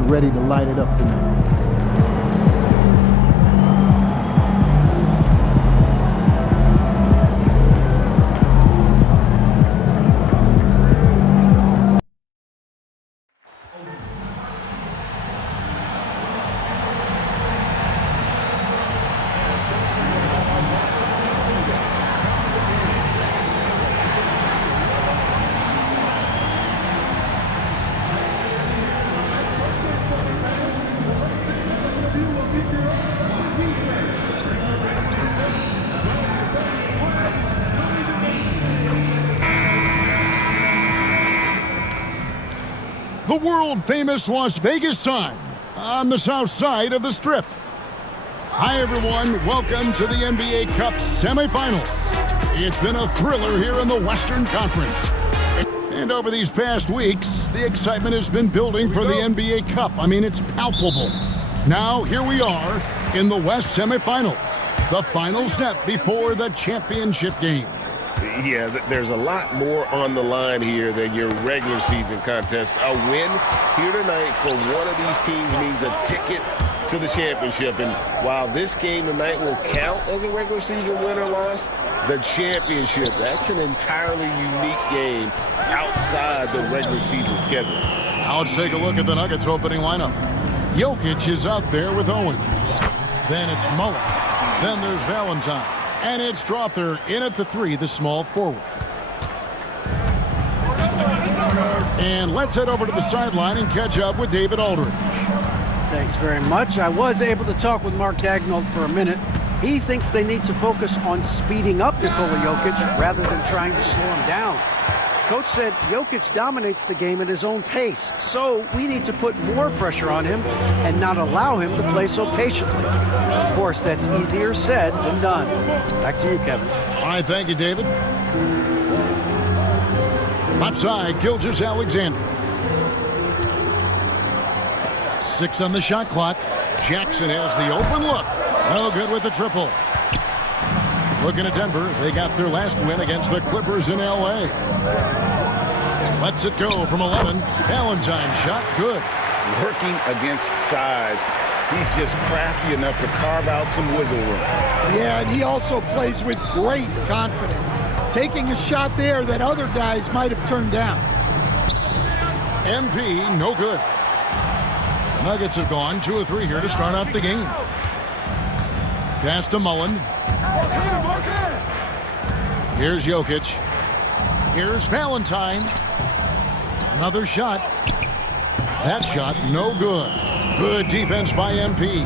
get ready to light it up tonight. The world-famous Las Vegas sign on the south side of the Strip. Hi, everyone. Welcome to the NBA Cup semifinals. It's been a thriller here in the Western Conference. And over these past weeks, the excitement has been building for the NBA Cup. I mean, it's palpable. Now, here we are in the West semifinals, the final step before the championship game. Yeah, there's a lot more on the line here than your regular season contest. A win here tonight for one of these teams means a ticket to the championship. And while this game tonight will count as a regular season win or loss, the championship, that's an entirely unique game outside the regular season schedule. Now let's take a look at the Nuggets opening lineup. Jokic is out there with Owens. Then it's Mullen. Then there's Valentine. And it's Strother in at the 3, the small forward. And let's head over to the sideline and catch up with David Aldridge. Thanks very much. I was able to talk with Mark Daigneault for a minute. He thinks they need to focus on speeding up Nikola Jokic rather than trying to slow him down. Coach said Jokic dominates the game at his own pace, so we need to put more pressure on him and not allow him to play so patiently. Of course, that's easier said than done. Back to you, Kevin. All right, thank you, David. Left side, Gilgeous-Alexander. 6 on the shot clock. Jackson has the open look. No good with the triple. Looking at Denver, they got their last win against the Clippers in L.A. Lets it go from 11. Valentine shot good. Working against size, he's just crafty enough to carve out some wiggle room. Yeah, and he also plays with great confidence, taking a shot there that other guys might have turned down. MP, no good. The Nuggets have gone 2 of 3 here to start out the game. Pass to Mullen. Here's Jokic. Here's Valentine. Another shot. That shot, no good. Good defense by MP.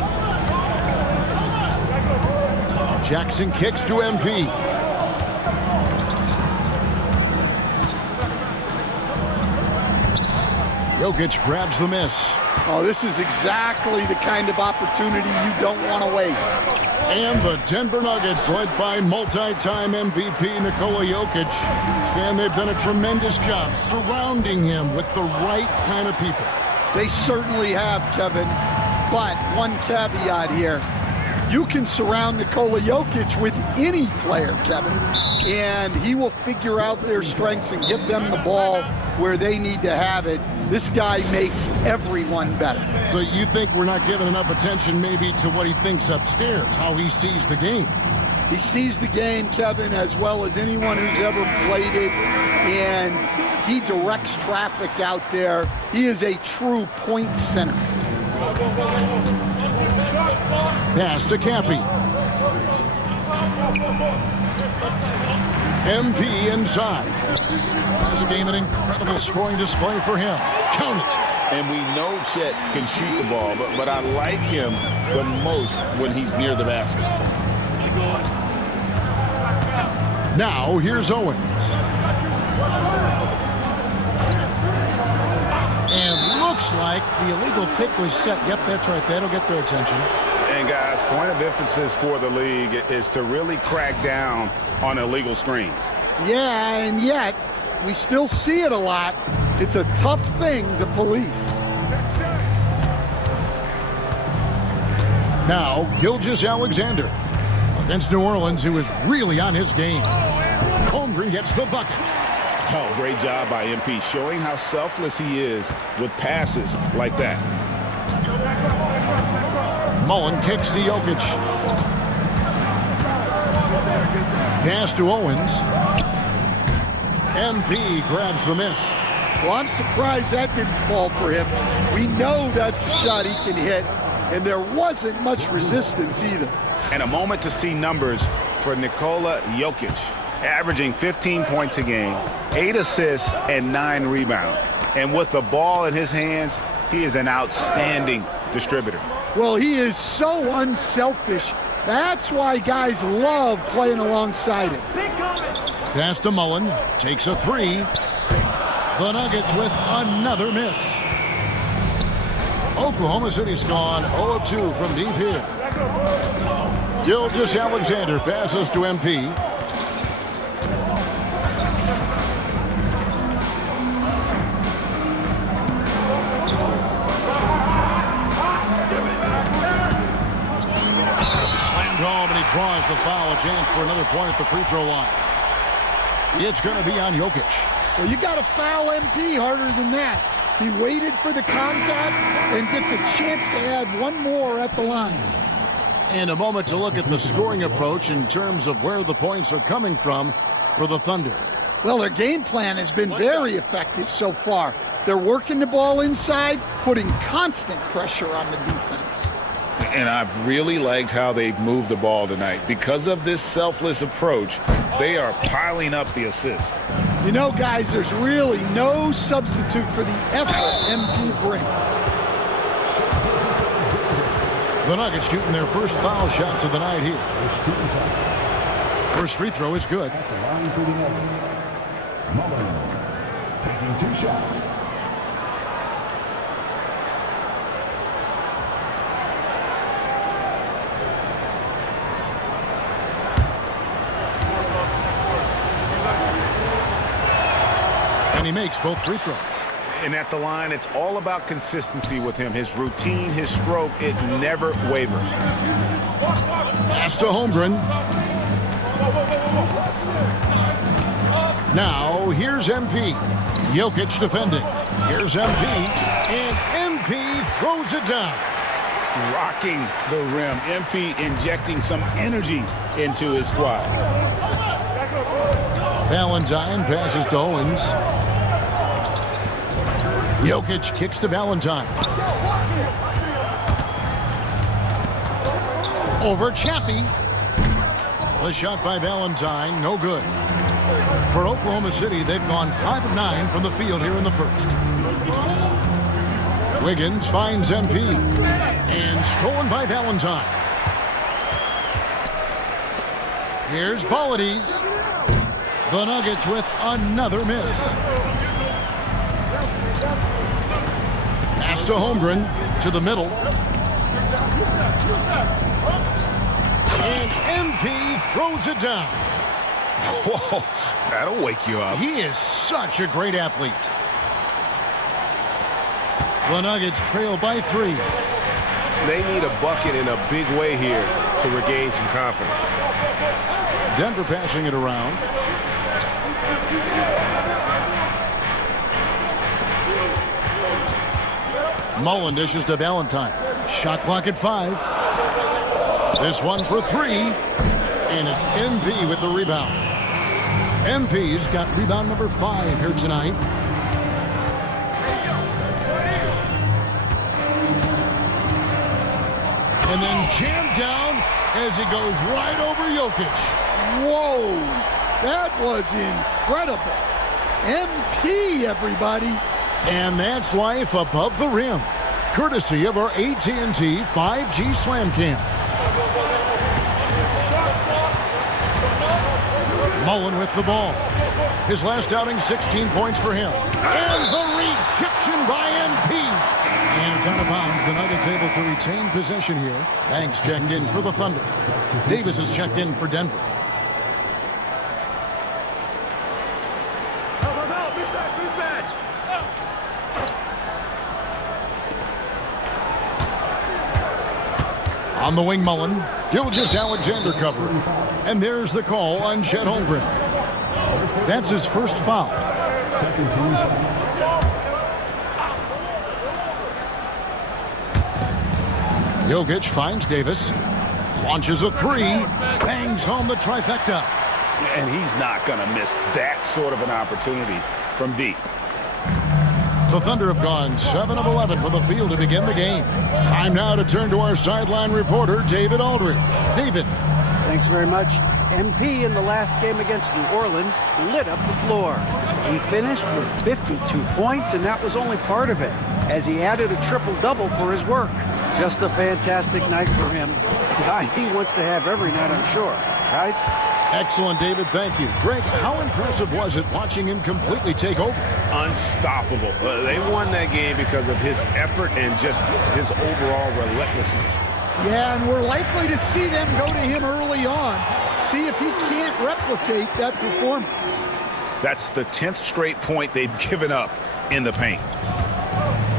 Jackson kicks to MP. Jokic grabs the miss. Oh, this is exactly the kind of opportunity you don't want to waste. And the Denver Nuggets, led by multi-time MVP Nikola Jokic, and they've done a tremendous job surrounding him with the right kind of people. They certainly have, Kevin, but one caveat here. You can surround Nikola Jokic with any player, Kevin, and he will figure out their strengths and give them the ball where they need to have it. This guy makes everyone better. So you think we're not giving enough attention maybe to what he thinks upstairs, how he sees the game? He sees the game, Kevin, as well as anyone who's ever played it, and he directs traffic out there. He is a true point center. Pass to Caffey. MP inside. This game an incredible scoring display for him. Count it. And we know Chet can shoot the ball, but I like him the most when he's near the basket. Now here's Owens. And looks like the illegal pick was set. Yep, that's right. That'll get their attention. And guys, point of emphasis for the league is to really crack down on illegal screens. Yeah, and yet we still see it a lot. It's a tough thing to police. Now, Gilgeous-Alexander against New Orleans, who is really on his game. Holmgren gets the bucket. Oh, great job by MP, showing how selfless he is with passes like that. Mullen kicks to Jokic. Pass to Owens. MP grabs the miss. Well, I'm surprised that didn't fall for him. We know that's a shot he can hit, and there wasn't much resistance either. And a moment to see numbers for Nikola Jokic, averaging 15 points a game, 8 assists, and 9 rebounds. And with the ball in his hands, he is an outstanding distributor. Well, he is so unselfish. That's why guys love playing alongside him. Pass to Mullen. Takes a three. The Nuggets with another miss. Oklahoma City's gone 0 of 2 from deep here. Gilgeous-Alexander passes to MP. Slammed home, and he draws the foul. A chance for another point at the free throw line. It's going to be on Jokic. Well, you got to foul MP harder than that. He waited for the contact and gets a chance to add one more at the line. And a moment to look at the scoring approach in terms of where the points are coming from for the Thunder. Well, their game plan has been very effective so far. They're working the ball inside, putting constant pressure on the defense. And I've really liked how they've moved the ball tonight. Because of this selfless approach, they are piling up the assists. You know, guys, there's really no substitute for the effort MP brings. The Nuggets shooting their first foul shots of the night here. First free throw is good. At the line for the Nuggets, Mullen taking 2 shots. And he makes both free throws. And at the line, it's all about consistency with him. His routine, his stroke, it never wavers. Pass to Holmgren. Now, here's MP. Jokic defending. Here's MP. And MP throws it down. Rocking the rim. MP injecting some energy into his squad. Valentine passes to Owens. Jokic kicks to Valentine. Over Chaffee. The shot by Valentine, no good. For Oklahoma City, they've gone 5 of 9 from the field here in the first. Wiggins finds MP. And stolen by Valentine. Here's Paulides. The Nuggets with another miss. Pass to Holmgren, to the middle. And MP throws it down. Whoa, that'll wake you up. He is such a great athlete. The Nuggets trail by 3. They need a bucket in a big way here to regain some confidence. Denver passing it around. Mullen dishes to Valentine. Shot clock at 5. This one for 3. And it's MP with the rebound. MP's got rebound number 5 here tonight. And then jammed down as he goes right over Jokic. Whoa, that was incredible. MP, everybody. And that's life above the rim, courtesy of our AT&T 5G Slam Cam. Mullen with the ball. His last outing, 16 points for him. And the rejection by MP. And it's out of bounds. The Nuggets able to retain possession here. Banks checked in for the Thunder. Davis is checked in for Denver. On the wing, Mullen. Gilgeous-Alexander covering. And there's the call on Chet Holmgren. That's his first foul. Second team foul. Jokic finds Davis. Launches a three. Bangs home the trifecta. And he's not going to miss that sort of an opportunity from deep. The Thunder have gone 7 of 11 from the field to begin the game. Time now to turn to our sideline reporter, David Aldridge. David. Thanks very much. MP in the last game against New Orleans lit up the floor. He finished with 52 points, and that was only part of it, as he added a triple-double for his work. Just a fantastic night for him. Guy he wants to have every night, I'm sure. Guys? Excellent, David. Thank you. Greg, how impressive was it watching him completely take over? Unstoppable. They won that game because of his effort and just his overall relentlessness. Yeah, and we're likely to see them go to him early on. See if he can't replicate that performance. That's the 10th straight point they've given up in the paint.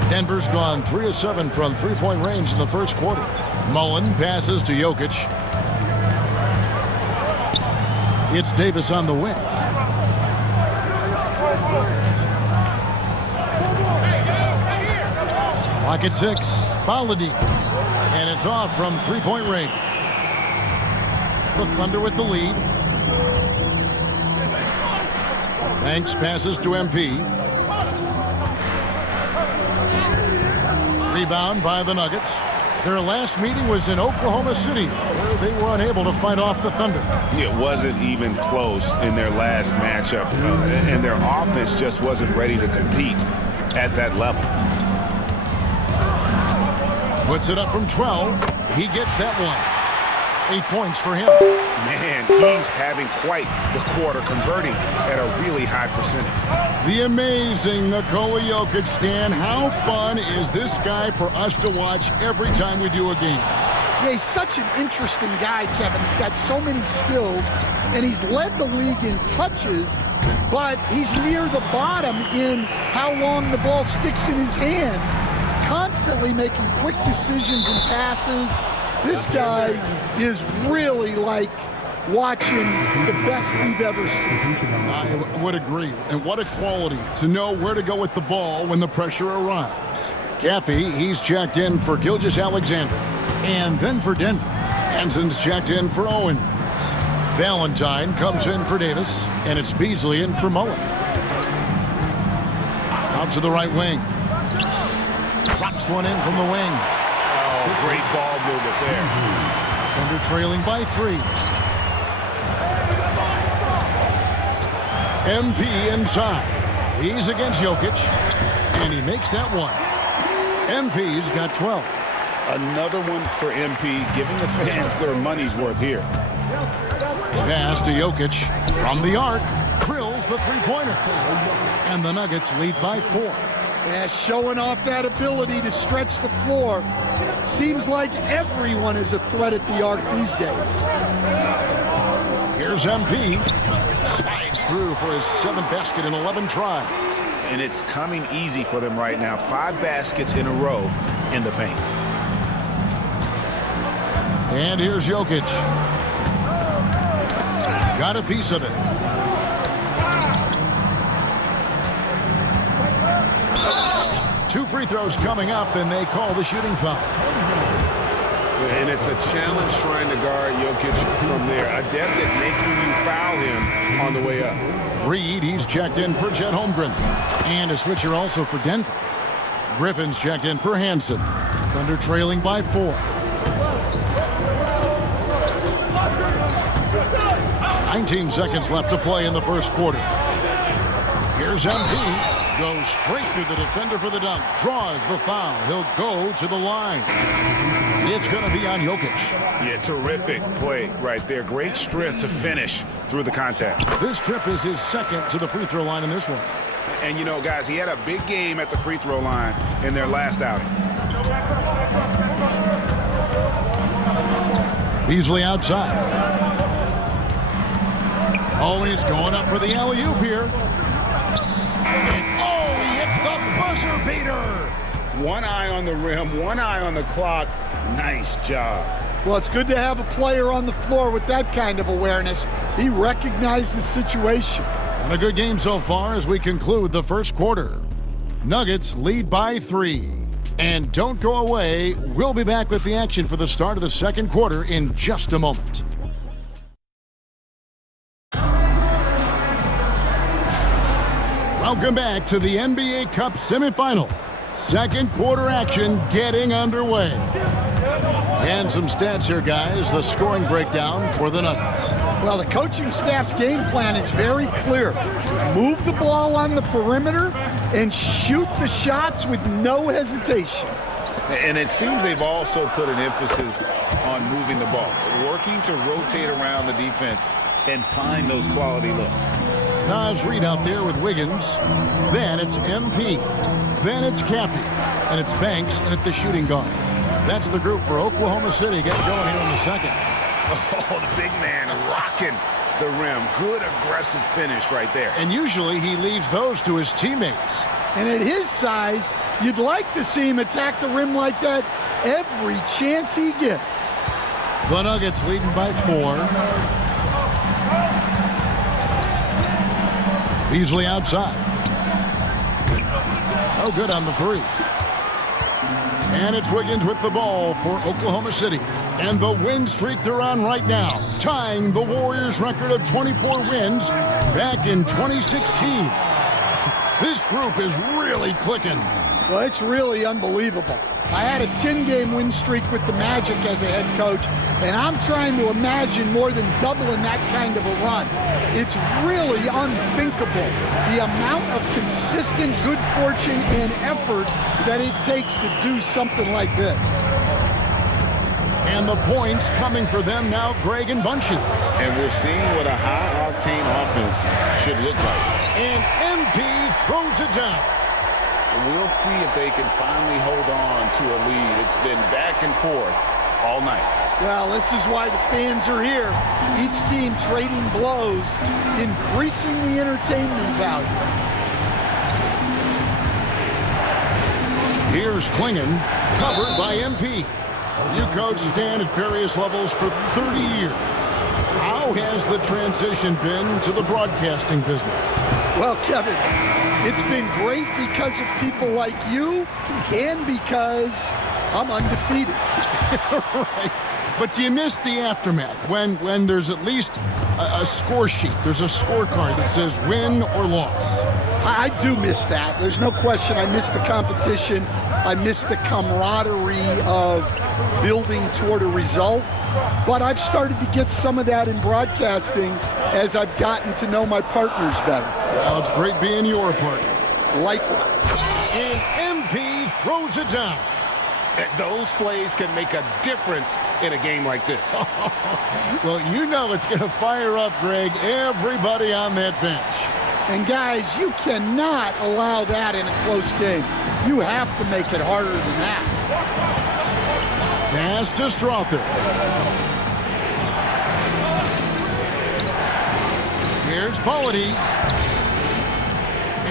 Denver's gone 3 of 7 from three-point range in the first quarter. Mullen passes to Jokic. It's Davis on the wing. Clock at 6. Baladies. And it's off from three-point range. The Thunder with the lead. Banks passes to MP. Rebound by the Nuggets. Their last meeting was in Oklahoma City, where they were unable to fight off the Thunder. It wasn't even close in their last matchup, and their offense just wasn't ready to compete at that level. Puts it up from 12. He gets that one. 8 points for him. Man, he's having quite the quarter, converting at a really high percentage. The amazing Nikola Jokic, Stan. How fun is this guy for us to watch every time we do a game? Yeah, he's such an interesting guy, Kevin. He's got so many skills, and he's led the league in touches, but he's near the bottom in how long the ball sticks in his hand, constantly making quick decisions and passes. This guy is really like watching the best we've ever seen. I would agree. And what a quality to know where to go with the ball when the pressure arrives. Caffey, he's checked in for Gilgeous-Alexander. And then for Denver, Hanson's checked in for Owens. Valentine comes in for Davis, and it's Beasley in for Mullen. Out to the right wing. Drops one in from the wing. Oh, great ball movement there. Thunder trailing by 3. MP inside. He's against Jokic, and he makes that one. MP's got 12. Another one for MP, giving the fans their money's worth here. Pass to Jokic from the arc. Drills the three-pointer. And the Nuggets lead by 4. Yeah, showing off that ability to stretch the floor. Seems like everyone is a threat at the arc these days. Here's MP. Slides through for his 7th basket in 11 tries. And it's coming easy for them right now. 5 baskets in a row in the paint. And here's Jokic. Got a piece of it. Two free throws coming up, and they call the shooting foul. And it's a challenge trying to guard Jokic from there. Adept at making you foul him on the way up. Reed, he's checked in for Chet Holmgren. And a switcher also for Denver. Griffin's checked in for Hanson. Thunder trailing by 4. 19 seconds left to play in the first quarter. Here's MP. Goes straight through the defender for the dunk. Draws the foul. He'll go to the line. It's going to be on Jokic. Yeah, terrific play right there. Great strength to finish through the contact. This trip is his 2nd to the free throw line in this one. And, you know, guys, he had a big game at the free throw line in their last outing. Beasley outside. Oh, he's going up for the alley-oop here. Buzzer beater. One eye on the rim, one eye on the clock. Nice job. Well, it's good to have a player on the floor with that kind of awareness. He recognized the situation. And a good game so far as we conclude the first quarter. Nuggets lead by 3. And don't go away. We'll be back with the action for the start of the second quarter in just a moment. Welcome back to the NBA Cup semifinal. Second quarter action getting underway. And some stats here, guys. The scoring breakdown for the Nuggets. Well, the coaching staff's game plan is very clear. Move the ball on the perimeter and shoot the shots with no hesitation. And it seems they've also put an emphasis on moving the ball, working to rotate around the defense and find those quality looks. Nas Reed out there with Wiggins. Then it's MP. Then it's Caffey. And it's Banks and at the shooting guard. That's the group for Oklahoma City getting going here in the second. Oh, the big man rocking the rim. Good aggressive finish right there. And usually he leaves those to his teammates. And at his size, you'd like to see him attack the rim like that every chance he gets. The Nuggets leading by 4. Beasley outside. No good on the 3. And it's Wiggins with the ball for Oklahoma City. And the win streak they're on right now, tying the Warriors' record of 24 wins back in 2016. This group is really clicking. Well, it's really unbelievable. I had a 10-game win streak with the Magic as a head coach, and I'm trying to imagine more than doubling that kind of a run. It's really unthinkable, the amount of consistent good fortune and effort that it takes to do something like this. And the points coming for them now, Greg and Bunches. And we're seeing what a high-octane offense should look like. And MP throws it down. We'll see if they can finally hold on to a lead. It's been back and forth all night. Well, this is why the fans are here. Each team trading blows, increasing the entertainment value. Here's Klingon, covered by MP. You coach Stan at various levels for 30 years. How has the transition been to the broadcasting business? Well, Kevin, it's been great because of people like you and because I'm undefeated. Right. But do you miss the aftermath when there's at least a score sheet? There's a scorecard that says win or loss. I do miss that. There's no question. I miss the competition. I miss the camaraderie of building toward a result. But I've started to get some of that in broadcasting as I've gotten to know my partners better. Well, it's great being your partner. Likewise. And MP throws it down. Those plays can make a difference in a game like this. Well, you know it's going to fire up, Greg, everybody on that bench. And guys, you cannot allow that in a close game. You have to make it harder than that. Pass to Strother. Here's Polides.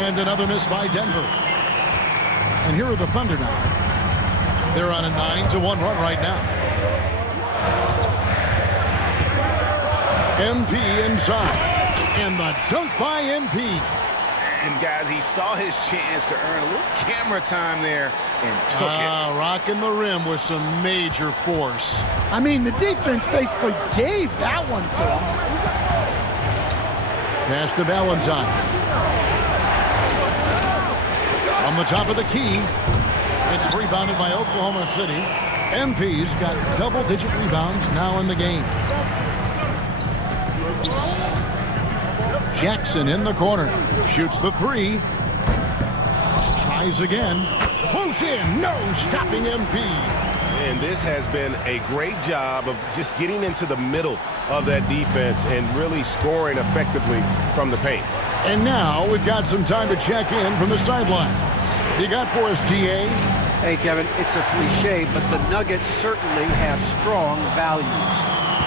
And another miss by Denver. And here are the Thunder now. They're on a 9-1 run right now. MP inside. And the dunk by MP. And guys, he saw his chance to earn a little camera time there and took it. Rocking the rim with some major force. I mean, the defense basically gave that one to him. Pass to Valentine. On the top of the key. It's rebounded by Oklahoma City. MP's got double-digit rebounds now in the game. Jackson in the corner. Shoots the 3. Tries again. Close in. No stopping MP. And this has been a great job of just getting into the middle of that defense and really scoring effectively from the paint. And now we've got some time to check in from the sidelines. You got for us, DA? Hey, Kevin, it's a cliche, but the Nuggets certainly have strong values.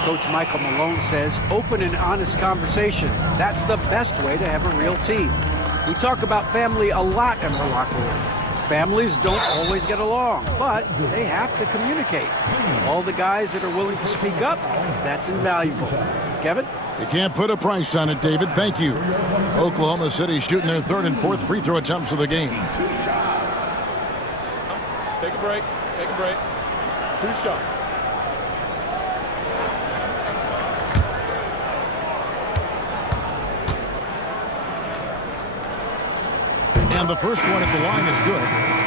Coach Michael Malone says, open and honest conversation. That's the best way to have a real team. We talk about family a lot in our locker room. Families don't always get along, but they have to communicate. All the guys that are willing to speak up, that's invaluable. Kevin? You can't put a price on it, David. Thank you. Oklahoma City shooting their 3rd and 4th free throw attempts of the game. Take a break. Take a break. 2 shots. And the first one at the line is good.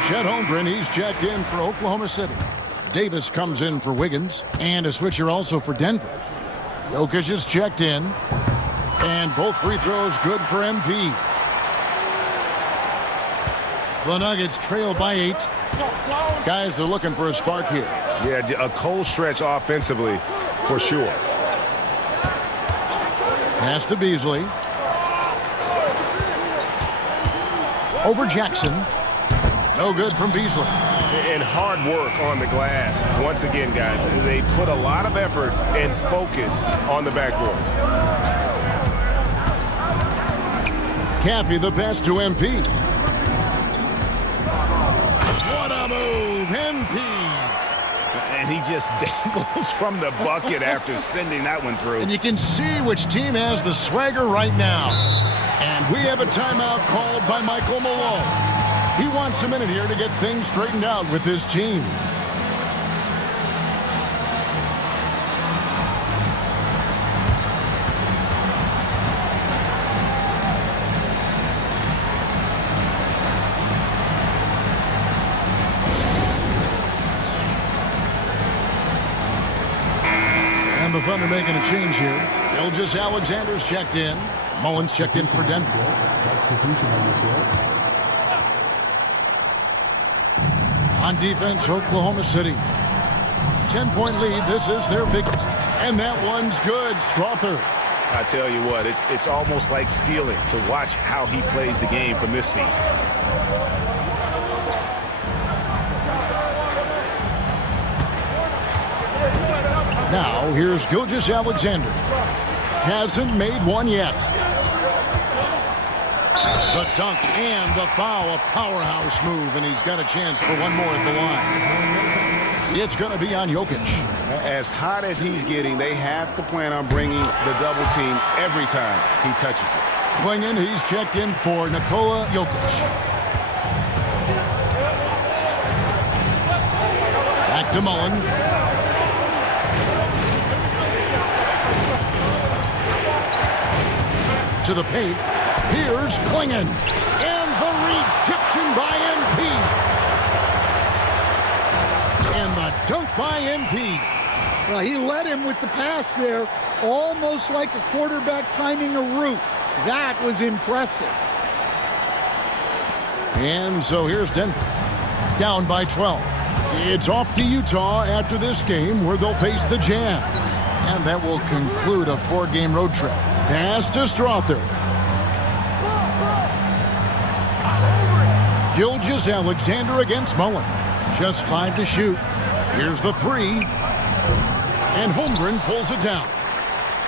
Chet Holmgren, he's checked in for Oklahoma City. Davis comes in for Wiggins, and a switcher also for Denver. Jokic is checked in, and both free throws good for MP. The Nuggets trail by 8. Guys are looking for a spark here. Yeah, a cold stretch offensively for sure. Pass to Beasley. Over Jackson. No good from Beasley. And hard work on the glass. Once again, guys, they put a lot of effort and focus on the backboard. Caffey the pass to MP. What a move, MP. And he just dangles from the bucket after sending that one through. And you can see which team has the swagger right now. And we have a timeout called by Michael Malone. He wants a minute here to get things straightened out with his team. And the Thunder making a change here. Gilgeous-Alexander's checked in. Mullins checked in for Denver. On defense, Oklahoma City. 10-point lead. This is their biggest. And that one's good. Strother. I tell you what, it's almost like stealing to watch how he plays the game from this seat. Now, here's Gilgeous-Alexander. Hasn't made one yet. The dunk and the foul, a powerhouse move, and he's got a chance for one more at the line. It's going to be on Jokic. As hot as he's getting, they have to plan on bringing the double team every time he touches it. Swinging, he's checked in for Nikola Jokic. Back to Mullen. To the paint. Here's Klingon. And the rejection by MP. And the dunk by MP. Well, he led him with the pass there, almost like a quarterback timing a route. That was impressive. And so here's Denver. Down by 12. It's off to Utah after this game where they'll face the Jazz. And that will conclude a 4-game road trip. Pass to Strother. Gilgeous-Alexander against Mullen. Just 5 to shoot. Here's the 3. And Holmgren pulls it down.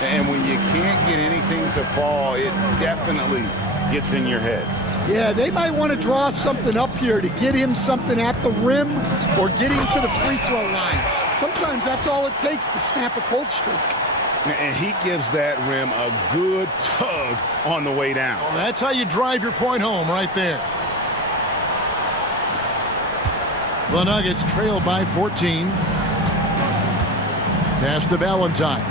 And when you can't get anything to fall, it definitely gets in your head. Yeah, they might want to draw something up here to get him something at the rim or get him to the free throw line. Sometimes that's all it takes to snap a cold streak. And he gives that rim a good tug on the way down. Well, that's how you drive your point home right there. The Nuggets trail by 14. Pass to Valentine.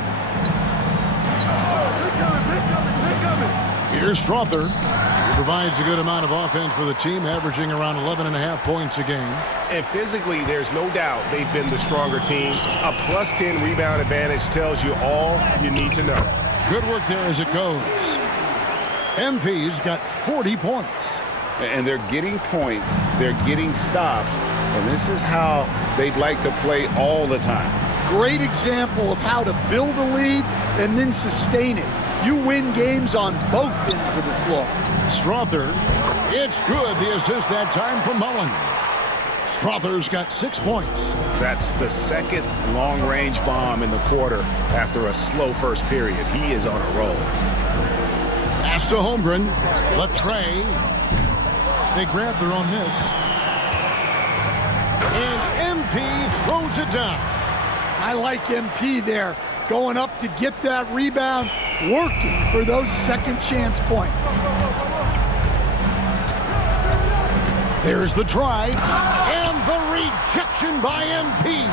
Here's Strother. He provides a good amount of offense for the team, averaging around 11.5 points a game. And physically, there's no doubt they've been the stronger team. A plus 10 rebound advantage tells you all you need to know. Good work there as it goes. MP's got 40 points. And they're getting points, they're getting stops, and this is how they'd like to play all the time. Great example of how to build a lead and then sustain it. You win games on both ends of the floor. Strother, it's good. The assist that time from Mullen. Strother's got 6 points. That's the second long-range bomb in the quarter after a slow first period. He is on a roll. Pass to Holmgren. The tray. They grab their own miss. And MP throws it down. I like MP there, going up to get that rebound, working for those second chance points. There's the drive and the Rejection by MP.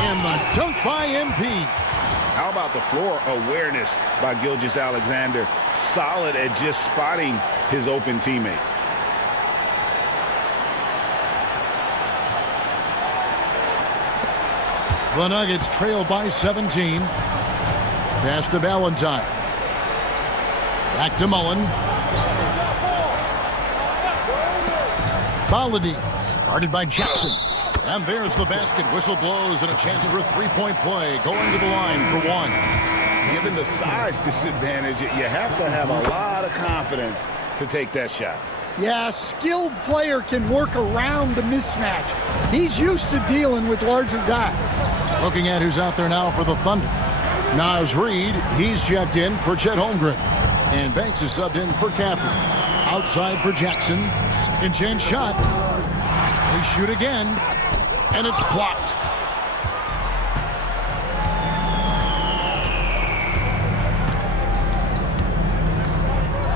And the dunk by MP. How about the floor awareness by Gilgeous-Alexander? Solid at just spotting his open teammate. The Nuggets trail by 17. Pass to Valentine. Back to Mullen. Balladines, guarded by Jackson. And there's the basket. Whistle blows and a chance for a three-point play. Going to the line for one. Given the size disadvantage, you have to have a lot of confidence to take that shot. Yeah, a skilled player can work around the mismatch. He's used to dealing with larger guys. Looking at who's out there now for the Thunder. Naz Reid, he's checked in for Chet Holmgren. And Banks is subbed in for Caffrey. Outside for Jackson. Second chance shot. They shoot again. And it's blocked.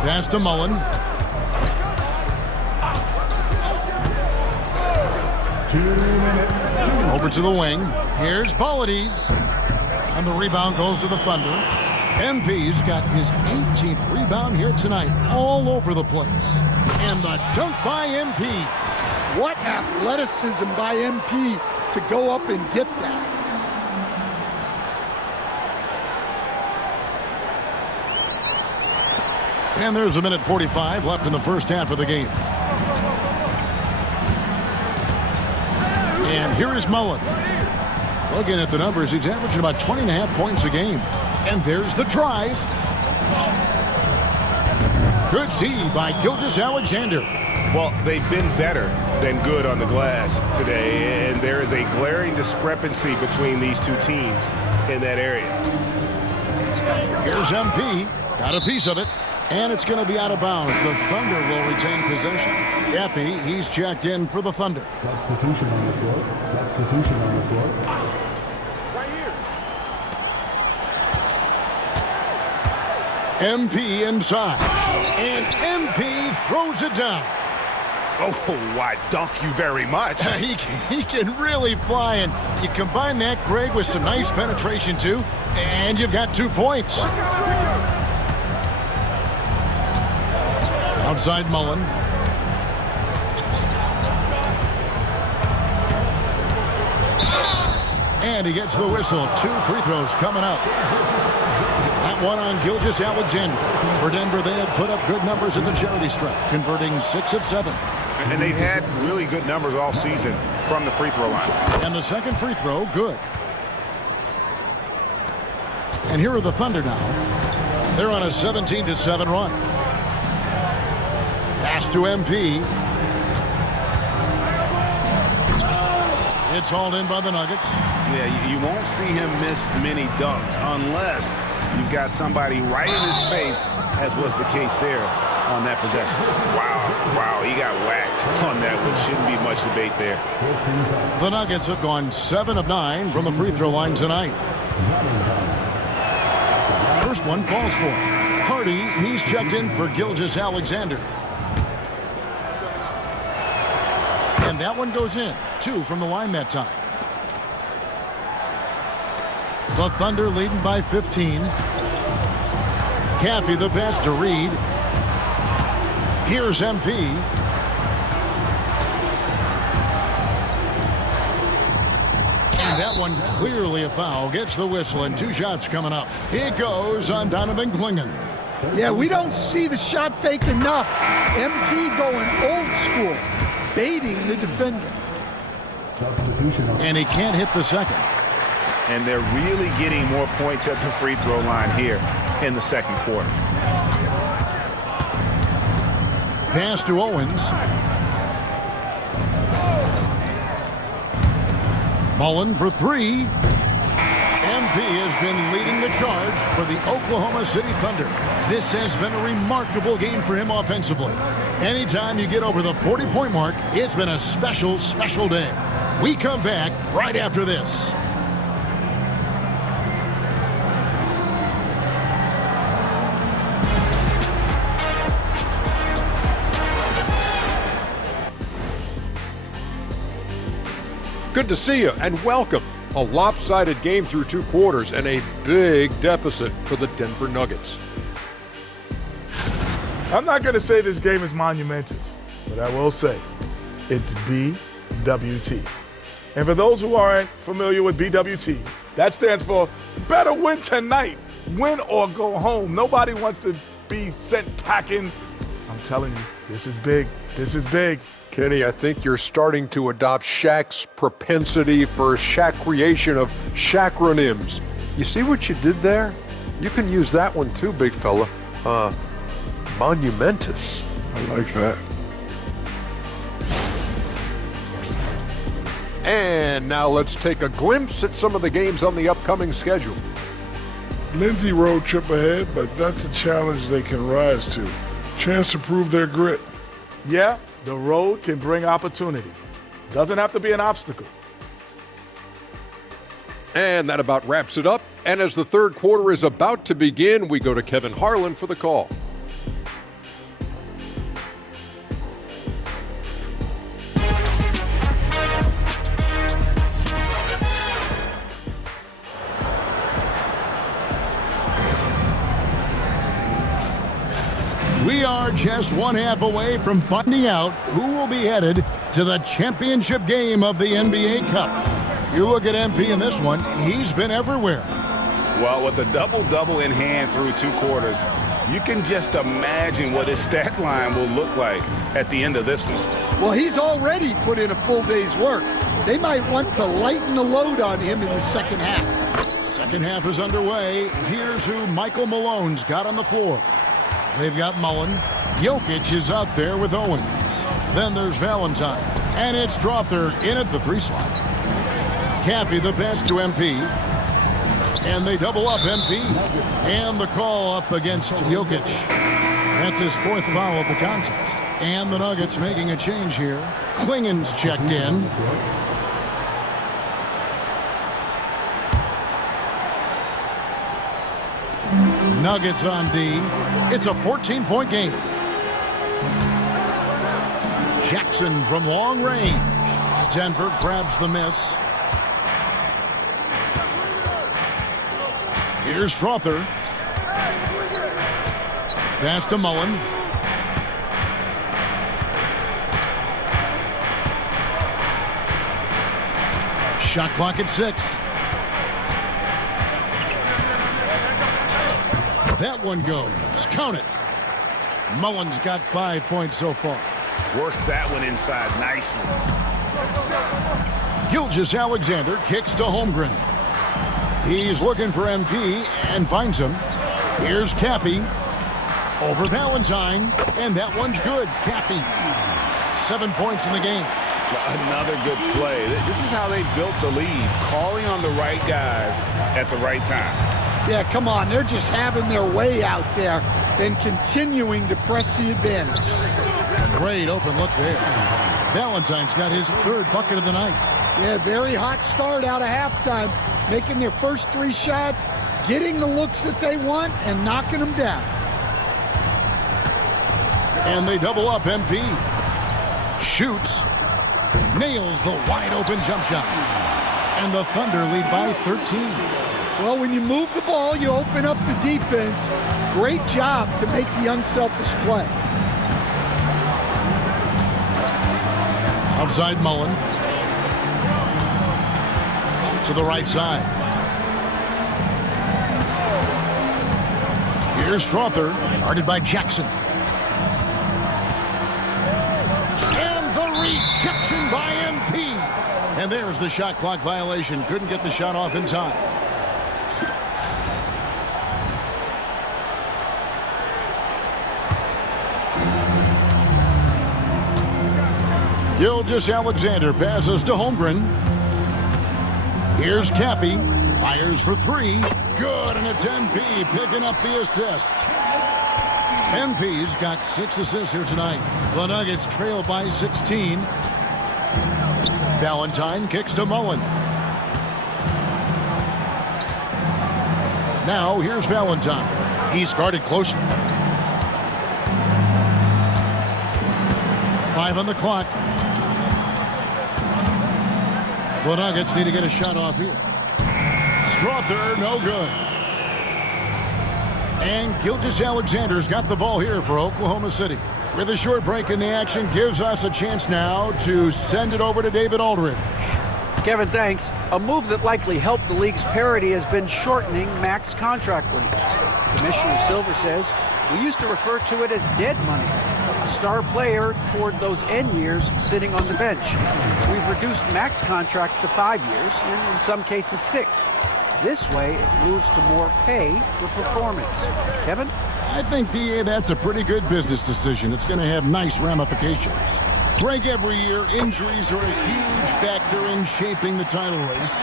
Pass to Mullen. 2 minutes. Over to the wing. Here's Balladines. And the rebound goes to the Thunder. MP's got his 18th rebound here tonight. All over the place. And the dunk by MP. What athleticism by MP to go up and get that. And there's a minute 45 left in the first half of the game. And here is Mullen. Looking at the numbers, he's averaging about 20.5 points a game. And there's the drive. Good D by Gilgeous-Alexander. Well, they've been better than good on the glass today, and there is a glaring discrepancy between these two teams in that area. Here's MP. Got a piece of it. And it's going to be out of bounds. The Thunder will retain possession. Effie, he's checked in for the Thunder. Substitution on the floor. Substitution on the floor. Right here. MP inside. And MP throws it down. Oh, why, dunk you very much. He can really fly, and you combine that, Craig, with some nice penetration, too, and you've got 2 points. Outside Mullen. And he gets the whistle. 2 free throws coming up. That one on Gilgeous-Alexander. For Denver, they have put up good numbers at the charity stripe, converting 6 of 7. And they've had really good numbers all season from the free throw line. And the second free throw, good. And here are the Thunder now. They're on a 17-7 run. Pass to MP. It's hauled in by the Nuggets. Yeah, you won't see him miss many dunks unless you've got somebody right in his face, as was the case there on that possession. Wow, he got whacked on that one. Shouldn't be much debate there. The Nuggets have gone 7 of 9 from the free throw line tonight. First one falls for Hardy. He's checked in for Gilgeous-Alexander. And that one goes in. 2 from the line that time. The Thunder leading by 15. Caffey the pass to Reid. Here's MP. And that one clearly a foul. Gets the whistle and 2 shots coming up. It goes on Donovan Clingan. Yeah, we don't see the shot fake enough. MP going old school, baiting the defender. Substitution on. And he can't hit the second. And they're really getting more points at the free throw line here in the second quarter. Pass to Owens. Mullen for 3. MP has been leading the charge for the Oklahoma City Thunder. This has been a remarkable game for him offensively. Anytime you get over the 40-point mark, it's been a special, special day. We come back right after this. Good to see you and welcome. A lopsided game through 2 quarters and a big deficit for the Denver Nuggets. I'm not going to say this game is monumentous, but I will say it's BWT. And for those who aren't familiar with BWT, that stands for better win tonight, win or go home. Nobody wants to be sent packing. I'm telling you, this is big. This is big. Kenny, I think you're starting to adopt Shaq's propensity for Shaq creation of Shaqronyms. You see what you did there? You can use that one too, big fella. Monumentous. I like that. And now let's take a glimpse at some of the games on the upcoming schedule. Lindsay road trip ahead, but that's a challenge they can rise to. Chance to prove their grit. Yeah, the road can bring opportunity. Doesn't have to be an obstacle. And that about wraps it up. And as the third quarter is about to begin, we go to Kevin Harlan for the call. We are just one half away from finding out who will be headed to the championship game of the NBA Cup. You look at MP in this one, he's been everywhere. Well, with a double-double in hand through 2 quarters, you can just imagine what his stat line will look like at the end of this one. Well, he's already put in a full day's work. They might want to lighten the load on him in the second half. Second half is underway. Here's who Michael Malone's got on the floor. They've got Mullen. Jokic is out there with Owens. Then there's Valentine. And it's Strawther in at the 3 slot. Caffey the pass to MP. And they double up MP. And the call up against Jokic. That's his 4th foul of the contest. And the Nuggets making a change here. Klingen's checked in. Nuggets on D. It's a 14-point game. Jackson from long range. Denver grabs the miss. Here's Strawther. Pass to Mullen. Shot clock at 6. That one goes. Count it. Mullen's got 5 points so far. Works that one inside nicely. Gilgeous-Alexander kicks to Holmgren. He's looking for MP and finds him. Here's Caffey over Valentine, and that one's good. Caffey, 7 points in the game. Another good play. This is how they built the lead, calling on the right guys at the right time. Yeah, come on. They're just having their way out there and continuing to press the advantage. Great open look there. Valentine's got his 3rd bucket of the night. Yeah, very hot start out of halftime. Making their first 3 shots, getting the looks that they want, and knocking them down. And they double up MP. Shoots. Nails the wide open jump shot. And the Thunder lead by 13. Well, when you move the ball, you open up the defense. Great job to make the unselfish play. Outside Mullen. To the right side. Here's Strawther, guarded by Jackson. And the rejection by MP. And there's the shot clock violation. Couldn't get the shot off in time. Gilgeous-Alexander passes to Holmgren. Here's Caffey. Fires for 3. Good, and it's MP picking up the assist. MP's got 6 assists here tonight. The Nuggets trail by 16. Valentine kicks to Mullen. Now here's Valentine. He's guarded closely. 5 on the clock. The Nuggets need to get a shot off here. Strother, no good. And Gilgeous-Alexander's got the ball here for Oklahoma City. With a short break in the action, gives us a chance now to send it over to David Aldridge. Kevin, thanks. A move that likely helped the league's parity has been shortening max contract leagues. Commissioner Silver says we used to refer to it as dead money, a star player toward those end years sitting on the bench. We've reduced max contracts to 5 years, and in some cases 6. This way, it moves to more pay for performance. Kevin? I think, DA, that's a pretty good business decision. It's going to have nice ramifications. Break every year, injuries are a huge factor in shaping the title race.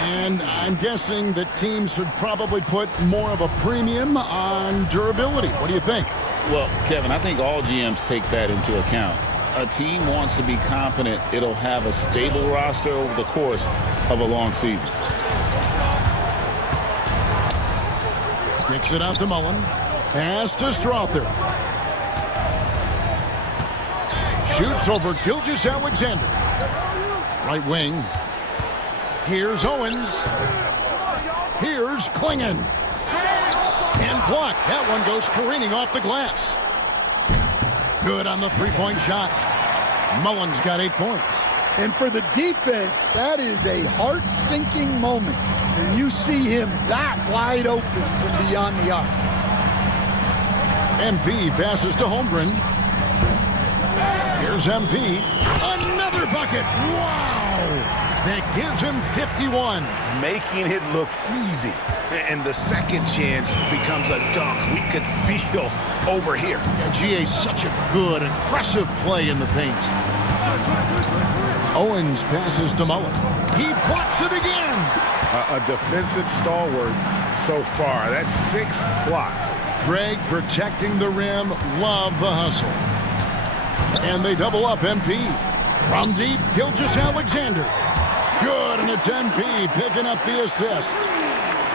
And I'm guessing that teams should probably put more of a premium on durability. What do you think? Well, Kevin, I think all GMs take that into account. A team wants to be confident it'll have a stable roster over the course of a long season. Kicks it out to Mullen. Pass to Strother. Shoots over Gilgeous-Alexander. Right wing. Here's Owens. Here's Klingon. And blocked. That one goes careening off the glass. Good on the three-point shot. Mullen's got 8 points. And for the defense, that is a heart-sinking moment. And you see him that wide open from beyond the arc. MP passes to Holmgren. Here's MP. Another bucket. Wow! That gives him 51. Making it look easy. And the second chance becomes a dunk. We could feel over here. Yeah, GA, such a good, aggressive play in the paint. Owens passes to Mullen. He blocks it again. A defensive stalwart so far. That's 6 blocks. Greg protecting the rim. Love the hustle. And they double up MP. From deep, Gilgeous-Alexander. Good, and it's MP picking up the assist.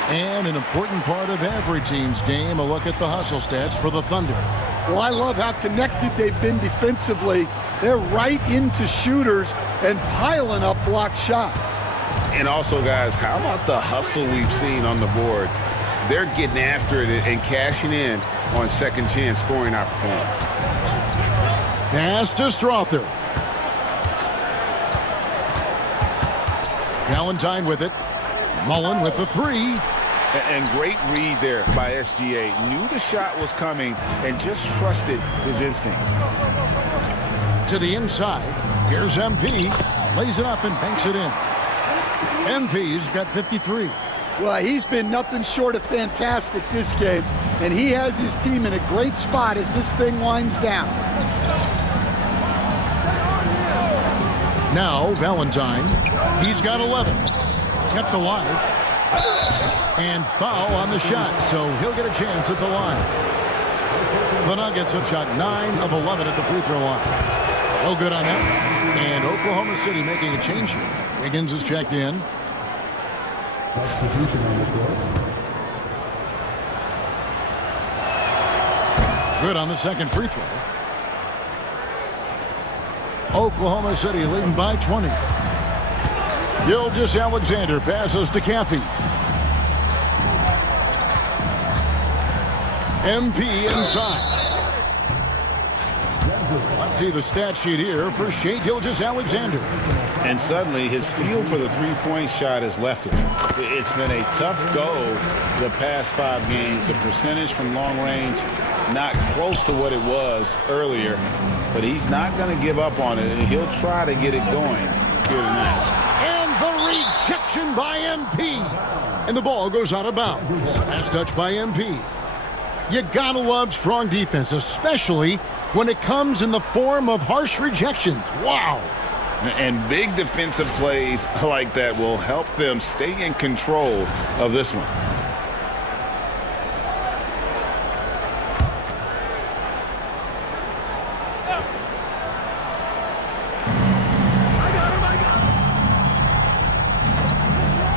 And an important part of every team's game, a look at the hustle stats for the Thunder. Well, I love how connected they've been defensively. They're right into shooters and piling up block shots. And also, guys, how about the hustle we've seen on the boards? They're getting after it and cashing in on second chance scoring opportunities. Pass to Strother. Valentine with it. Mullen with the three. And great read there by SGA. Knew the shot was coming and just trusted his instincts. To the inside. Here's MP. Lays it up and banks it in. MP's got 53. Well, he's been nothing short of fantastic this game, and he has his team in a great spot as this thing winds down. Now, Valentine. He's got 11. Kept alive. And foul on the shot, so he'll get a chance at the line. The Nuggets have shot 9 of 11 at the free throw line. No good on that. And Oklahoma City making a change here. Wiggins is checked in. Substitution on the court. Good on the second free throw. Oklahoma City leading by 20. Gilgeous-Alexander passes to Caffey. MP inside. Let's see the stat sheet here for Shai Gilgeous-Alexander. And suddenly his feel for the three-point shot has left him. It's been a tough go the past 5 games. The percentage from long range not close to what it was earlier, but he's not going to give up on it, and he'll try to get it going here tonight. And the rejection by MP. And the ball goes out of bounds. Last touch by MP. You gotta love strong defense, especially when it comes in the form of harsh rejections. Wow. And big defensive plays like that will help them stay in control of this one.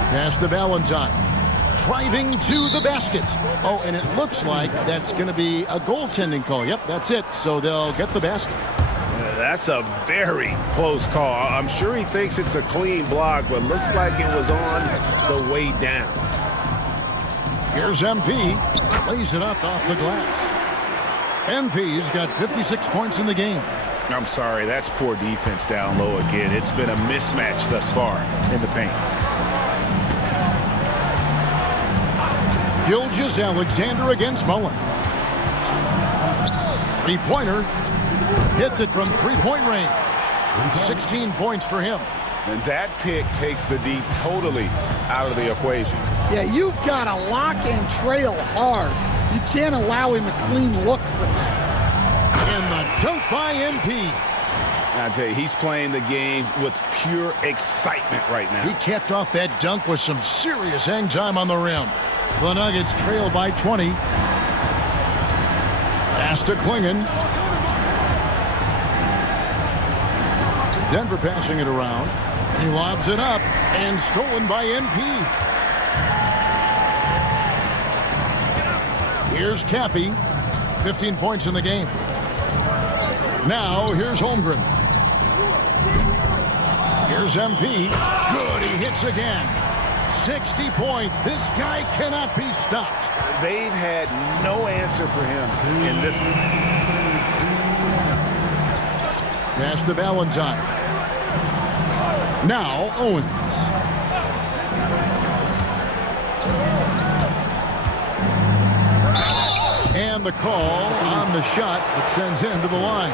Pass to Valentine. Driving to the basket. Oh, and it looks like that's going to be a goaltending call. Yep, that's it. So they'll get the basket. That's a very close call. I'm sure he thinks it's a clean block, but looks like it was on the way down. Here's MP. Lays it up off the glass. MP's got 56 points in the game. I'm sorry, that's poor defense down low again. It's been a mismatch thus far in the paint. Gilgeous-Alexander against Mullen. Three-pointer. Hits it from three-point range. 16 points for him. And that pick takes the D totally out of the equation. Yeah, you've got to lock and trail hard. You can't allow him a clean look from that. And the dunk by MP. I tell you, he's playing the game with pure excitement right now. He capped off that dunk with some serious hang time on the rim. The Nuggets trail by 20. Pass to Klingon. Denver passing it around. He lobs it up and stolen by MP. Here's Caffey. 15 points in the game. Now here's Holmgren. Here's MP. Good, he hits again. 60 points. This guy cannot be stopped. They've had no answer for him in this one. Pass to Valentine. Now Owens. And the call on the shot that sends him to the line.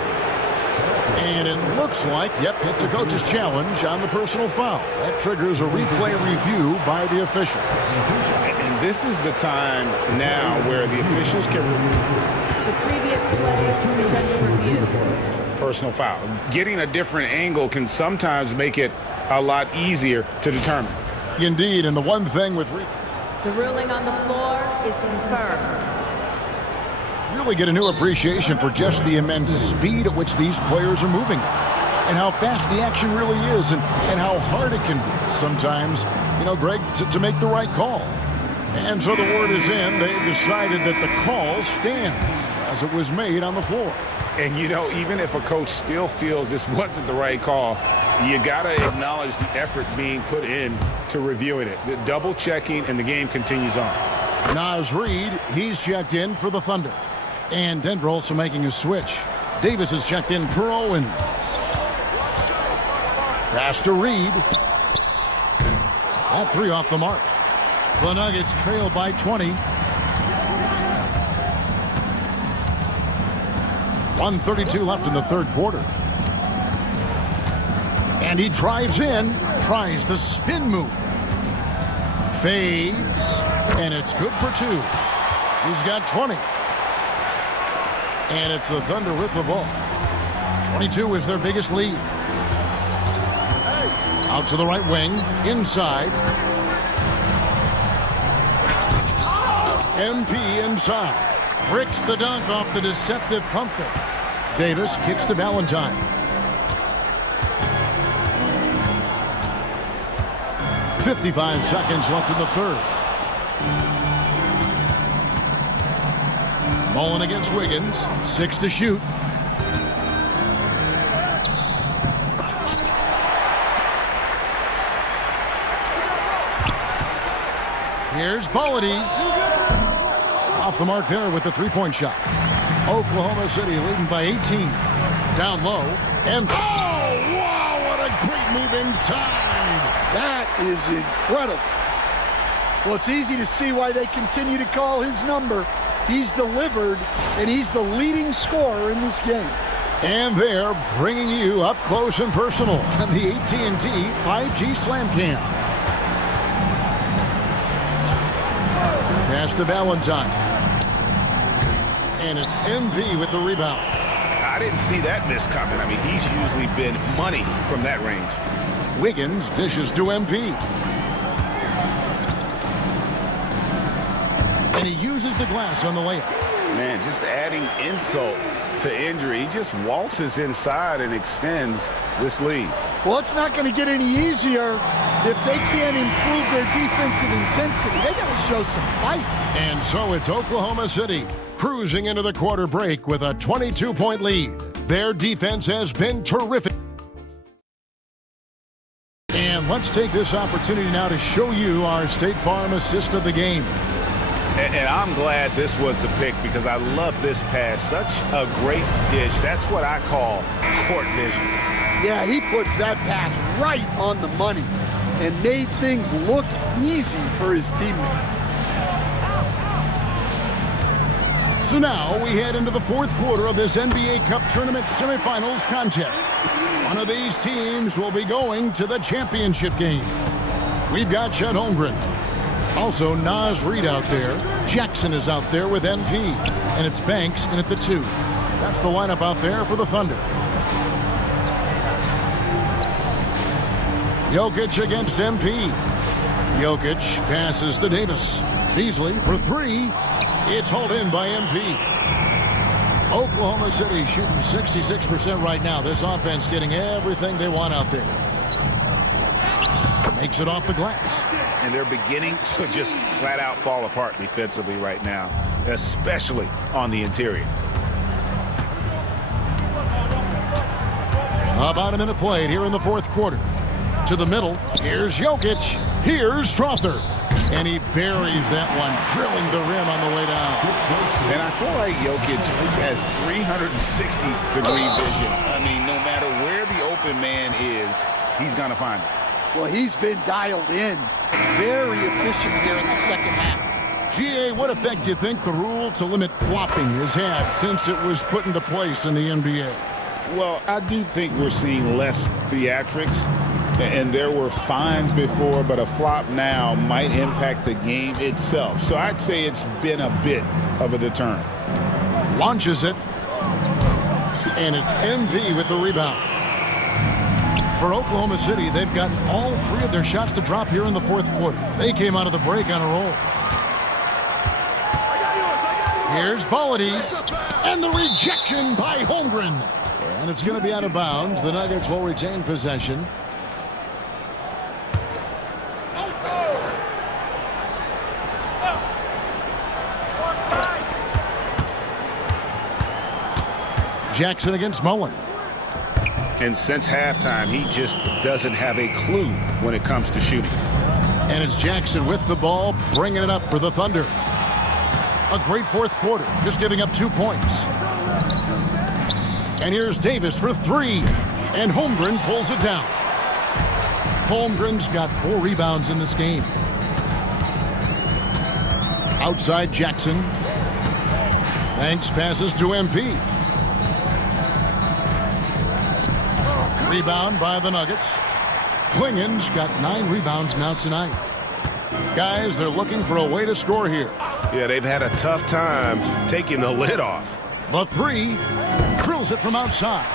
And it looks like, yep, it's a coach's challenge on the personal foul. That triggers a replay review by the official. And this is the time now where the officials can The previous play is under review. Personal foul. Getting a different angle can sometimes make it a lot easier to determine. Indeed, and the one thing with The ruling on the floor is confirmed. really get a new appreciation for just the immense speed at which these players are moving and how fast the action really is and how hard it can be sometimes, you know, Greg, to make the right call. And so the word is in. They've decided that the call stands as it was made on the floor. And, you know, even if a coach still feels this wasn't the right call, you got to acknowledge the effort being put in to reviewing it. The double checking, and the game continues on. Naz Reid, he's checked in for the Thunder. And Denver also making a switch. Davis is checked in for Owens. Pass to Reid. That three off the mark. The Nuggets trail by 20. 1:32 left in the third quarter. And he drives in, tries the spin move. Fades, and it's good for two. He's got 20. And it's the Thunder with the ball. 22 is their biggest lead. Out to the right wing, inside. MP inside. Bricks the dunk off the deceptive pump fake. Davis kicks to Valentine. .55 seconds left in the third. Mullen against Wiggins. 6 to shoot. Here's Polides. Off the mark there with the three-point shot. Oklahoma City leading by 18. Down low. And oh, wow, what a great move inside. That is incredible. Well, it's easy to see why they continue to call his number. He's delivered, and he's the leading scorer in this game. And they're bringing you up close and personal on the AT&T 5G Slam Cam. Pass to Valentine. And it's MP with the rebound. I didn't see that miss coming. I mean, he's usually been money from that range. Wiggins dishes to MP. And he uses the glass on the layup. Man, just adding insult to injury. He just waltzes inside and extends this lead. Well, it's not going to get any easier if they can't improve their defensive intensity. They got to show some fight. And so it's Oklahoma City cruising into the quarter break with a 22-point lead. Their defense has been terrific. And let's take this opportunity now to show you our State Farm assist of the game. And I'm glad this was the pick because I love this pass. Such a great dish. That's what I call court vision. Yeah, he puts that pass right on the money and made things look easy for his teammate. So now we head into the fourth quarter of this NBA Cup Tournament semifinals contest. One of these teams will be going to the championship game. We've got Chet Holmgren. Also, Naz Reid out there. Jackson is out there with MP. And it's Banks in at the 2. That's the lineup out there for the Thunder. Jokic against MP. Jokic passes to Davis. Beasley for 3. It's hauled in by MP. Oklahoma City shooting 66% right now. This offense getting everything they want out there. Makes it off the glass. And they're beginning to just flat out fall apart defensively right now, especially on the interior. About a minute played here in the fourth quarter. To the middle. Here's Jokic. Here's Strother. And he buries that one, drilling the rim on the way down. And I feel like Jokic has 360-degree vision. I mean, no matter where the open man is, he's going to find it. Well, he's been dialed in. Very efficient here in the second half. GA, what effect do you think the rule to limit flopping has had since it was put into place in the NBA? Well, I do think we're seeing less theatrics. And there were fines before, but a flop now might impact the game itself. So I'd say it's been a bit of a deterrent. Launches it. And it's MP with the rebound. For Oklahoma City, they've gotten all 3 of their shots to drop here in the fourth quarter. They came out of the break on a roll. Here's Bollides. And the rejection by Holmgren. And it's going to be out of bounds. The Nuggets will retain possession. Jackson against Mullen. And since halftime, he just doesn't have a clue when it comes to shooting. And it's Jackson with the ball, bringing it up for the Thunder. A great fourth quarter, just giving up 2 points. And here's Davis for 3. And Holmgren pulls it down. Holmgren's got 4 rebounds in this game. Outside Jackson. Banks passes to MP. Rebound by the Nuggets. Klingen's got 9 rebounds now tonight. Guys, they're looking for a way to score here. Yeah, they've had a tough time taking the lid off. The 3, drills it from outside.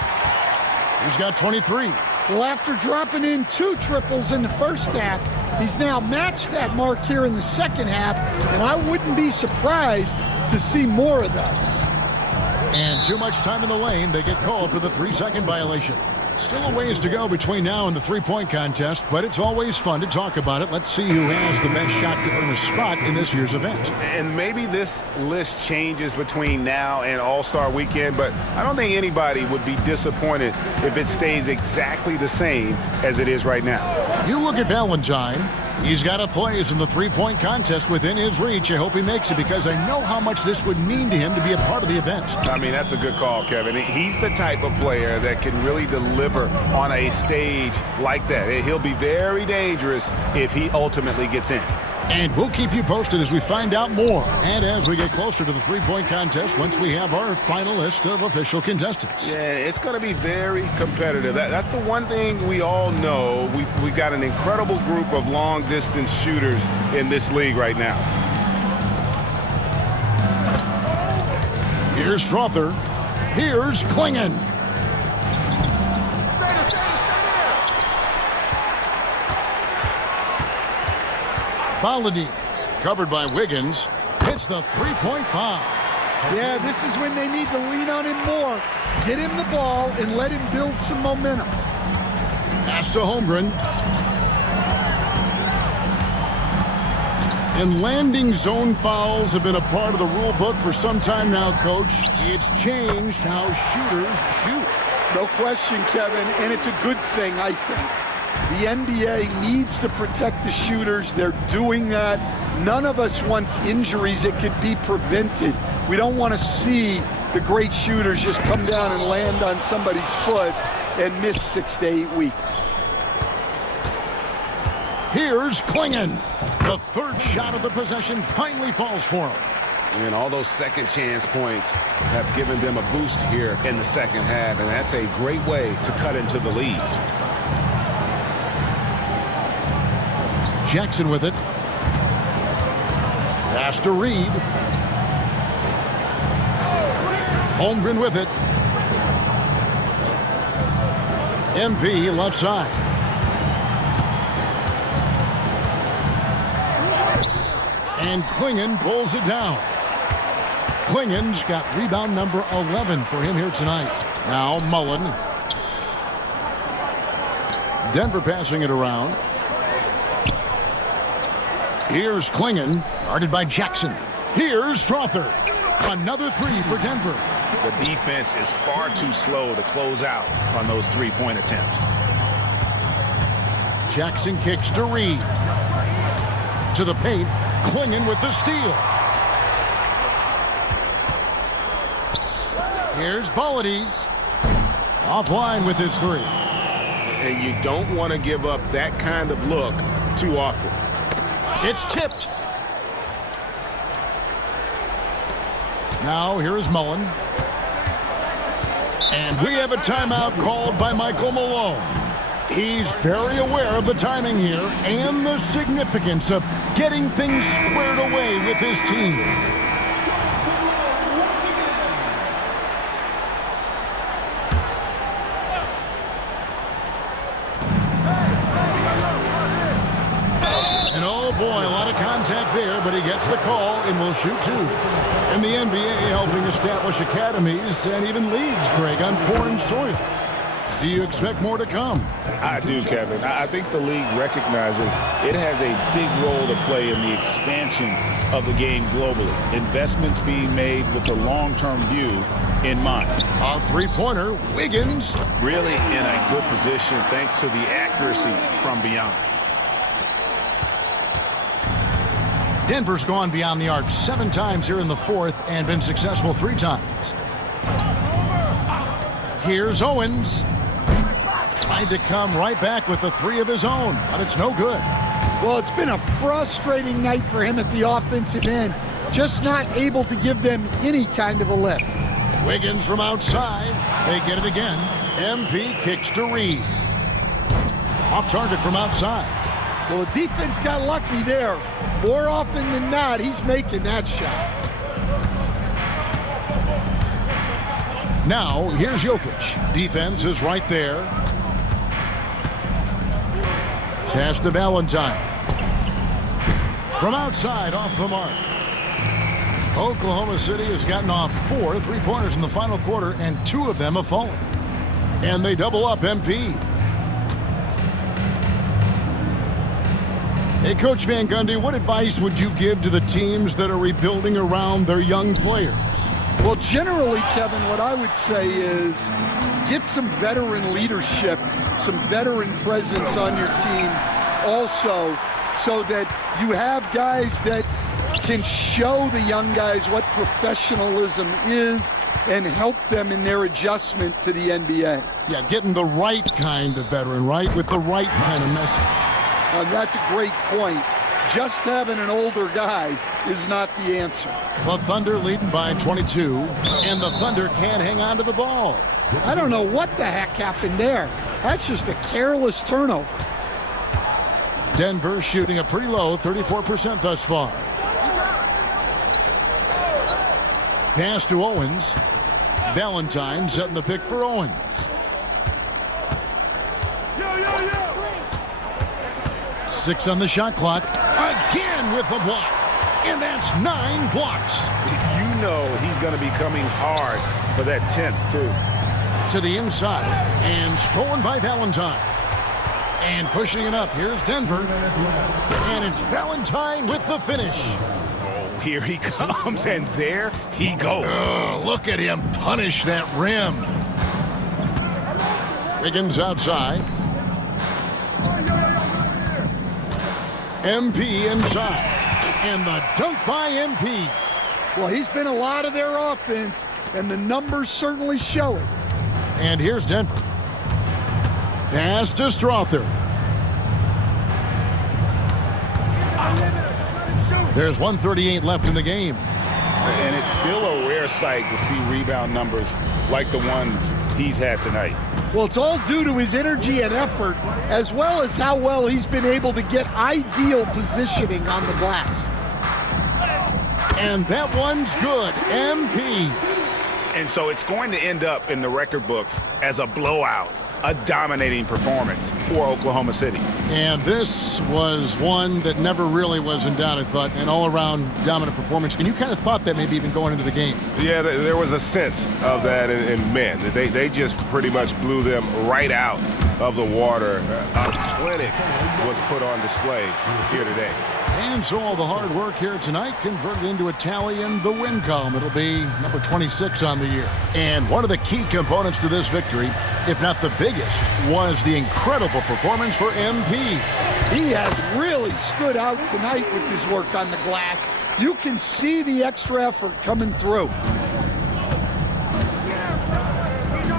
He's got 23. Well, after dropping in 2 triples in the first half, he's now matched that mark here in the second half, and I wouldn't be surprised to see more of those. And too much time in the lane, they get called for the 3-second violation. Still a ways to go between now and the 3-point contest, but it's always fun to talk about it. Let's see who has the best shot to earn a spot in this year's event. And maybe this list changes between now and All-Star Weekend, but I don't think anybody would be disappointed if it stays exactly the same as it is right now. You look at Valentine. He's got a place in the 3-point contest within his reach. I hope he makes it because I know how much this would mean to him to be a part of the event. I mean, that's a good call, Kevin. He's the type of player that can really deliver on a stage like that. He'll be very dangerous if he ultimately gets in. And we'll keep you posted as we find out more and as we get closer to the 3-point contest once we have our final list of official contestants. Yeah, it's going to be very competitive. That's the one thing we all know. We've got an incredible group of long-distance shooters in this league right now. Here's Strother. Here's Klingen. Bollides, covered by Wiggins, hits the 3-point bomb. Yeah, this is when they need to lean on him more. Get him the ball and let him build some momentum. Pass to Holmgren. And landing zone fouls have been a part of the rule book for some time now, Coach. It's changed how shooters shoot. No question, Kevin, and it's a good thing, I think. The NBA needs to protect the shooters. They're doing that. None of us wants injuries that could be prevented. We don't want to see the great shooters just come down and land on somebody's foot and miss 6 to 8 weeks. Here's Klingon. The third shot of the possession finally falls for him. And all those second chance points have given them a boost here in the second half, and that's a great way to cut into the lead. Jackson with it. Pass to Reed. Holmgren with it. MP left side. And Klingon pulls it down. Klingon's got rebound number 11 for him here tonight. Now Mullen. Denver passing it around. Here's Klingon, guarded by Jackson. Here's Strother. Another three for Denver. The defense is far too slow to close out on those three-point attempts. Jackson kicks to Reed. To the paint. Klingon with the steal. Here's Bollides. Offline with his three. And you don't want to give up that kind of look too often. It's tipped. Now here is Mullen. And we have a timeout called by Michael Malone. He's very aware of the timing here and the significance of getting things squared away with his team. And oh boy, a lot of contact there, but he gets the call and will shoot two. And the NBA helping establish academies and even leagues, Greg, on foreign soil. Do you expect more to come? I do, Kevin. I think the league recognizes it has a big role to play in the expansion of the game globally. Investments being made with the long-term view in mind. A three-pointer, Wiggins. Really in a good position thanks to the accuracy from beyond. Denver's gone beyond the arc 7 times here in the fourth and been successful 3 times. Here's Owens. Tried to come right back with the 3 of his own, but it's no good. Well, it's been a frustrating night for him at the offensive end. Just not able to give them any kind of a lift. Wiggins from outside. They get it again. MP kicks to Reed. Off target from outside. Well, the defense got lucky there. More often than not, he's making that shot. Now, here's Jokic. Defense is right there. Pass to Valentine. From outside, off the mark. Oklahoma City has gotten off 4 3-pointers in the final quarter, and 2 of them have fallen. And they double up MP. Hey, Coach Van Gundy, what advice would you give to the teams that are rebuilding around their young players? Well, generally, Kevin, what I would say is get some veteran leadership, some veteran presence on your team also, so that you have guys that can show the young guys what professionalism is and help them in their adjustment to the NBA. Yeah, getting the right kind of veteran, right? With the right kind of message. That's a great point. Just having an older guy is not the answer. The Thunder leading by 22, and the Thunder can't hang on to the ball. I don't know what the heck happened there. That's just a careless turnover. Denver shooting a pretty low 34% thus far. Pass to Owens. Valentine setting the pick for Owens. 6 on the shot clock. Again with the block. And that's 9 blocks. You know he's going to be coming hard for that 10th, too. To the inside. And stolen by Valentine. And pushing it up, here's Denver. And it's Valentine with the finish. Oh, here he comes, and there he goes. Oh, look at him punish that rim. Wiggins outside. MP inside. And the dunk by MP. Well, he's been a lot of their offense, and the numbers certainly show it. And here's Denver. Pass to Strother. There's 1:38 left in the game. And it's still a rare sight to see rebound numbers like the ones he's had tonight. Well, it's all due to his energy and effort, as well as how well he's been able to get ideal positioning on the glass. And that one's good. MP. And so it's going to end up in the record books as a blowout, a dominating performance for Oklahoma City. And this was one that never really was in doubt, I thought, an all-around dominant performance. And you kind of thought that maybe even going into the game. Yeah, there was a sense of that, and man, they just pretty much blew them right out of the water. A clinic was put on display here today. And so all the hard work here tonight converted into a tally in the win column. It'll be number 26 on the year. And one of the key components to this victory, if not the biggest, was the incredible performance for MP. He has really stood out tonight with his work on the glass. You can see the extra effort coming through.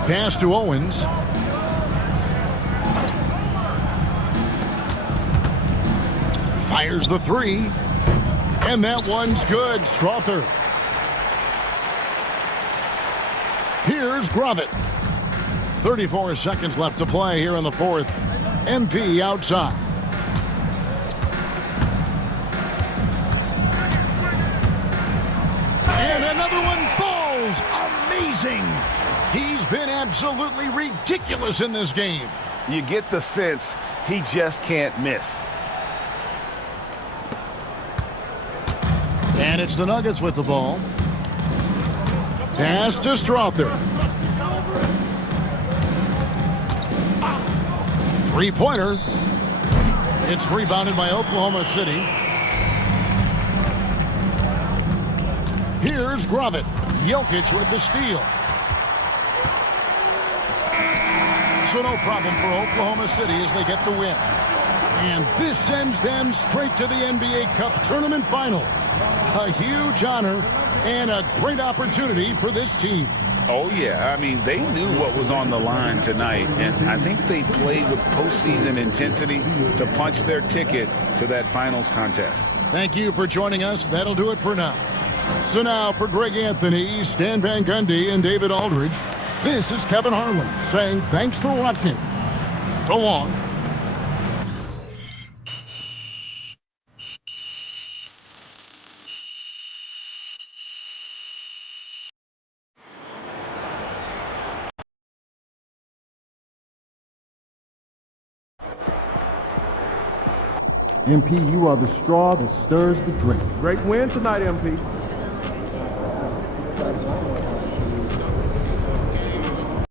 Pass to Owens. Fires the three. And that one's good. Strother. Here's Grovett. 34 seconds left to play here in the fourth. MP outside. And another one falls. Amazing. He's been absolutely ridiculous in this game. You get the sense he just can't miss. And it's the Nuggets with the ball. Pass to Strother. Three-pointer. It's rebounded by Oklahoma City. Here's Grovett. Jokic with the steal. So no problem for Oklahoma City as they get the win. And this sends them straight to the NBA Cup Tournament Finals. A huge honor and a great opportunity for this team. Oh, yeah. I mean, they knew what was on the line tonight, and I think they played with postseason intensity to punch their ticket to that finals contest. Thank you for joining us. That'll do it for now. So now for Greg Anthony, Stan Van Gundy, and David Aldridge, this is Kevin Harlan saying thanks for watching. So long. MP, you are the straw that stirs the drink. Great win tonight, MP.